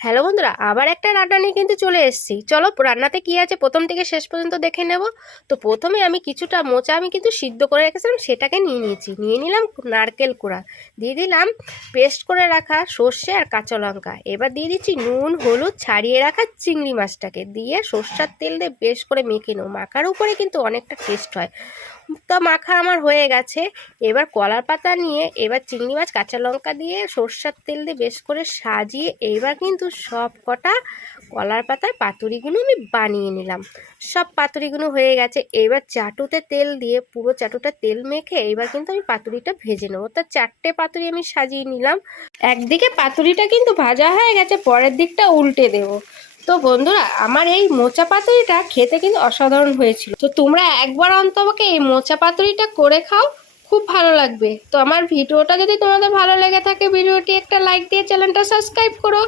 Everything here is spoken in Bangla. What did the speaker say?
হ্যালো বন্ধুরা, আবার একটা রান্না নিয়ে কিন্তু চলে এসেছি। চলো রান্নাতে কি আছে প্রথম থেকে শেষ পর্যন্ত দেখে নেব। তো প্রথমে আমি কিছুটা মোচা আমি কিন্তু সিদ্ধ করে রেখেছিলাম, সেটাকে নিয়ে নিলাম নারকেল কোড়া, দিয়ে দিলাম পেস্ট করে রাখা সর্ষে আর কাঁচা লঙ্কা। এবার দিয়ে দিচ্ছি নুন হলুদ, ছাড়িয়ে রাখা চিংড়ি মাছটাকে দিয়ে সর্ষার তেল দিয়ে বেশ করে মেখে নেব। মাখার উপরে কিন্তু অনেকটা টেস্ট হয়। তো মাখা আমার হয়ে গেছে। এবার কলার পাতা নিয়ে এবার চিংড়ি মাছ কাঁচা লঙ্কা দিয়ে সর্ষার তেল দিয়ে বেশ করে সাজিয়ে এবার কিন্তু সব কটা কলার পাতার পাতুরিগুলো আমি বানিয়ে নিলাম। সব পাতুরিগুলো হয়ে গেছে। এবার চাটুতে তেল দিয়ে পুরো চাটুটা তেল মেখে এবার কিন্তু আমি পাতুরিটা ভেজে নেবো। তো 4টে পাতুরি আমি সাজিয়ে নিলাম। একদিকে পাতুরিটা কিন্তু ভাজা হয়ে গেছে, পরের দিকটা উল্টে দেবো। তো বন্ধুরা, আমার এই মোচা পাতুরিটা খেতে কিন্তু অসাধারণ হয়েছিল। তো তোমরা একবার অন্তপক্ষে এই মোচা পাতুরিটা করে খাও, খুব ভালো লাগবে। তো আমার ভিডিওটা যদি তোমাদের ভালো লেগে থাকে, ভিডিওটি একটা লাইক দিয়ে চ্যানেলটা সাবস্ক্রাইব করো।